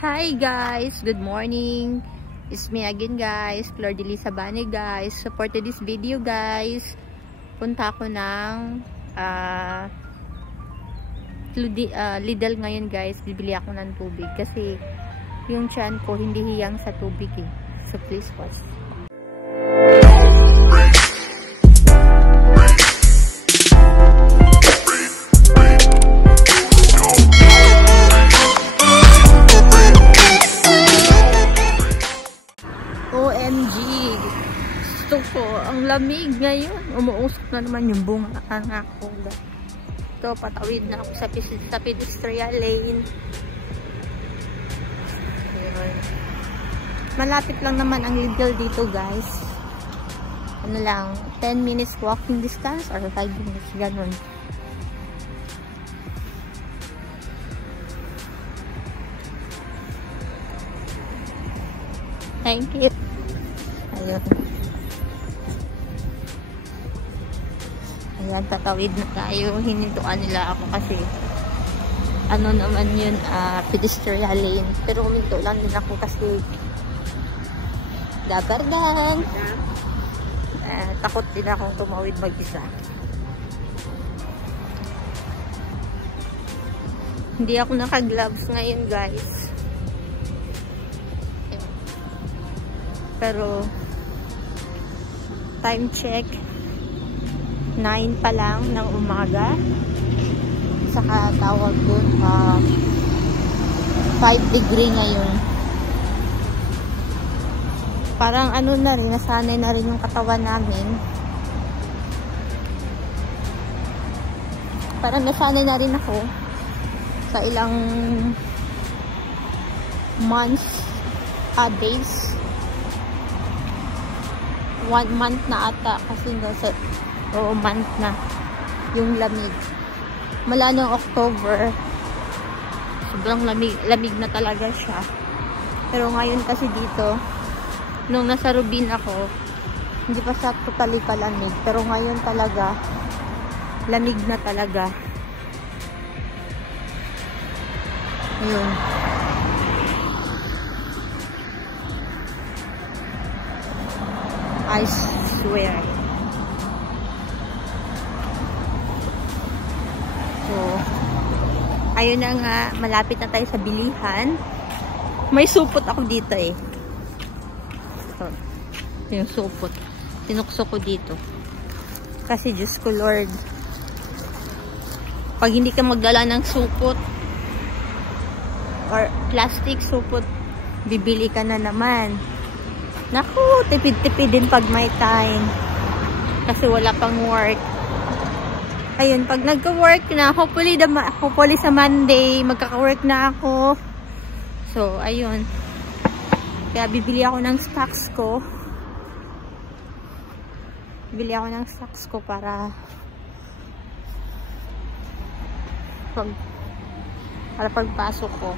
Hi guys, good morning. It's me again guys, Flor de Lisabane guys. Support to this video guys. Punta ako ng Lidl ngayon guys. Bibili ako ng tubig kasi yung tiyan ko hindi hiyang sa tubig eh. So please watch. OMG, gusto ko ang lamig ngayon. Umuusok na naman yung bunga ng akong. Ito, patawid na ako sa pedestrian lane. Ayun. Malapit lang naman ang Lidl dito guys. Ano lang, 10 minutes walking distance or 5 minutes, ganun. Thank you. Ayun. Ayan, tatawid na tayo. Hinintuan nila ako kasi ano naman yun, pedestrian lane. Pero huminto lang din ako kasi dabardan. Takot din akong tumawid mag-isa. Hindi ako naka-gloves ngayon guys. Pero time check 9 pa lang ng umaga. Saka tawag dun 5 degree ngayon. Parang ano na rin, nasanay na rin yung katawan namin. Parang nasanay na rin ako sa ilang months, days. 1 month na ata kasi nasa month na yung lamig. Mula noong October sobrang lamig na talaga siya. Pero ngayon kasi dito nung nasa Rubin ako hindi pa siya totally palamig. Pero ngayon talaga lamig na talaga. Yun. I swear. So, ayun na nga, malapit na tayo sa bilihan. May supot ako dito eh. So, yung supot. Tinukso ko dito. Kasi Diyos ko Lord, pag hindi ka magdala ng supot or plastic supot, bibili ka na naman. Naku, tipid-tipid din pag may time. Kasi wala pang work. Ayun, pag nagka-work na, hopefully sa Monday, magkaka-work na ako. So, ayun. Kaya bibili ako ng stocks ko. Bibili ako ng stocks ko para pagpasok ko.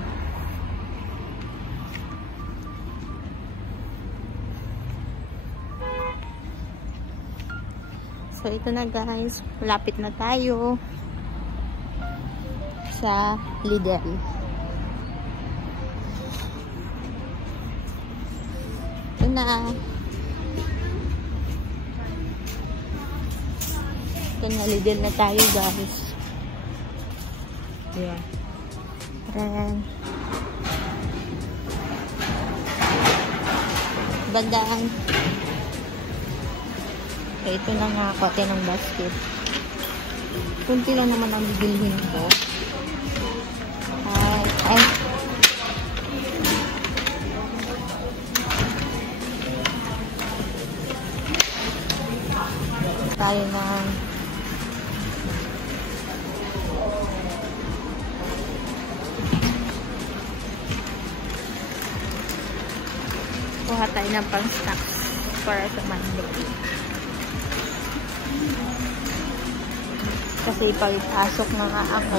So, ito na guys. Malapit na tayo sa Lidl. Ito na. Ito na, Lidl na tayo guys. Yeah. Ayan. Bandaan. Okay, ito na nga ako ng basket. Kunti lang naman ang bibilhin ko. Ay. Tayo na. Kuha tayo ng pang-stocks para sa Monday. Kasi pagpasok na nga ako.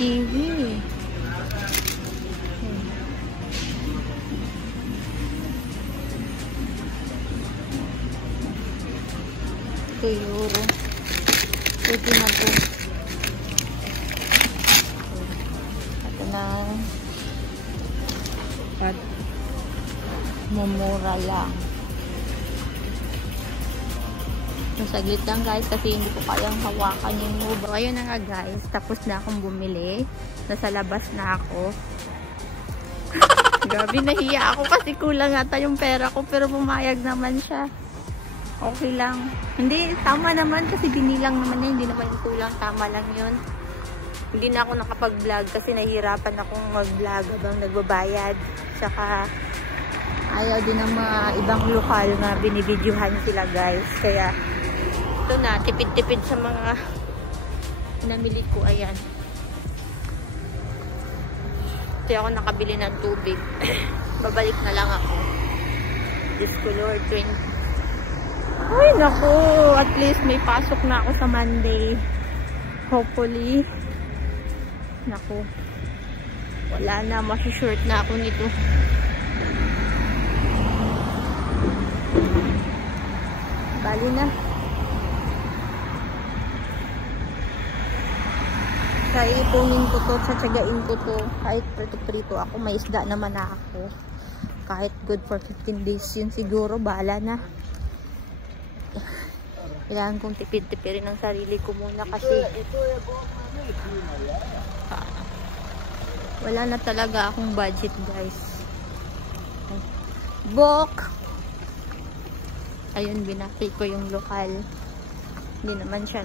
TV. €2. Pwede na po. Ito na. At mumura lang. Saglit lang guys kasi hindi ko kayang hawakan yung move. Ayun na nga guys. Tapos na akong bumili. Nasa labas na ako. Gabi, nahiya ako kasi kulang ata yung pera ko. Pero pumayag naman siya. Okay lang. Hindi, tama naman kasi binilang naman niya. Hindi naman yung kulang. Tama lang yun. Hindi na ako nakapag-vlog kasi nahihirapan akong mag-vlog habang nagbabayad. Saka ayaw din ng mga ibang lokal na binibidyohan sila guys. Kaya ito na, tipid-tipid sa mga namili ko. Ayan. Ito ako nakabili ng tubig. Babalik na lang ako. Diyos ko Lord, 20. Ay, naku. At least may pasok na ako sa Monday. Hopefully. Naku. Wala na. Masishort na ako nito. Bali na. Kaya ipunin ko to, tsatsagain ko to. Kahit prito-prito ako, may isda naman na ako. Kahit good for 15 days yun siguro, bahala na. Kailangan kong tipid-tipirin ng sarili ko muna kasi wala na talaga akong budget guys. Book! Ayun, binati ko yung lokal. Hindi naman siya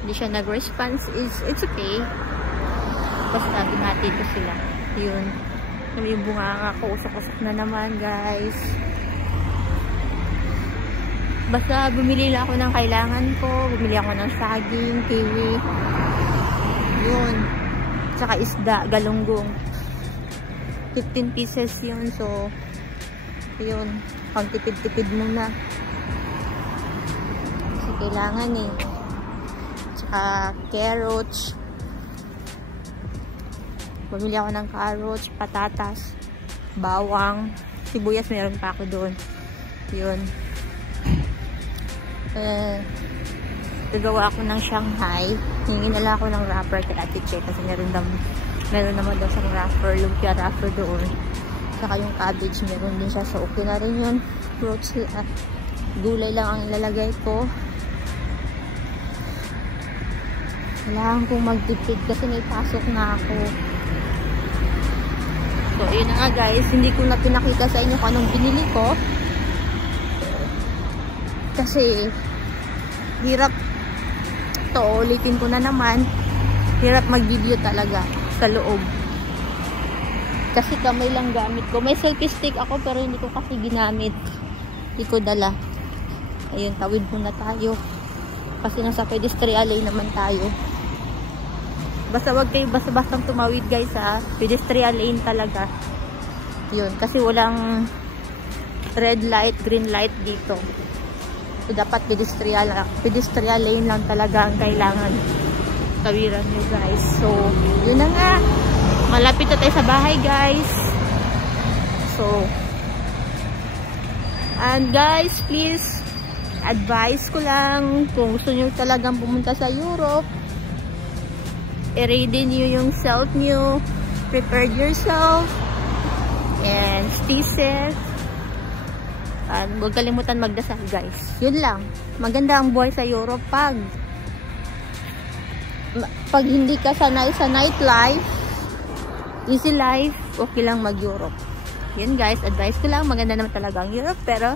hindi siya nag-response. It's okay. Basta binati ko sila. Yun. May bunga ako. Usak-usak na naman, guys. Basta bumili lang ako ng kailangan ko. Bumili ako ng saging, kiwi. Yun. Tsaka isda, galunggong. 15 pieces yun. So, yun. Pang tipid-tipid muna. Kasi kailangan eh. Carrots. Bumili ako ng carrots, patatas, bawang, sibuyas, meron pa ako doon. Yun. Gagawa ako ng Shanghai. Hingin na lang ako ng wrapper kay Ate Che kasi meron naman daw siyang wrapper, lumpia wrapper doon. Saka yung cabbage, meron din siya. So, okay na rin yun. Fruits, gulay lang ang ilalagay ko. Kailangan kong magtipid kasi may pasok na ako. So, yun na nga guys. Hindi ko na pinakita sa inyo kung anong binili ko. Kasi, hirap. Ito, ulitin ko na naman. Hirap mag-video talaga sa loob. Kasi kamay lang gamit ko. May selfie stick ako pero hindi ko kasi ginamit. Hindi ko dala. Ayun, tawid muna tayo. Kasi nasa pedestrian lane naman tayo. Basta wag kayo basta-bastang tumawid guys ha. Pedestrian lane talaga. Yun. Kasi walang red light, green light dito. So, dapat pedestrian lane lang talaga ang kailangan tawiran nyo guys. So, yun na nga. Malapit na tayo sa bahay guys. So, and guys, please, advice ko lang, kung gusto nyo talagang pumunta sa Europe, i-ready nyo yung self nyo, prepare yourself, and stay safe, and huwag kalimutan magdasal guys. Yun lang. Maganda ang buhay sa Europe pag hindi ka sanay sa nightlife, easy life, okay lang mag-Europe. Yun guys, advice ko lang. Maganda naman talaga ang Europe, pero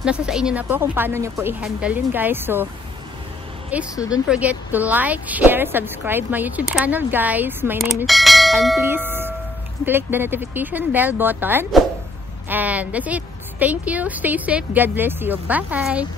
nasa sa inyo na po kung paano nyo po i-handle yun guys. So don't forget to like, share, subscribe my YouTube channel guys. My name is, and please click the notification bell button. And that's it. Thank you. Stay safe. God bless you. Bye.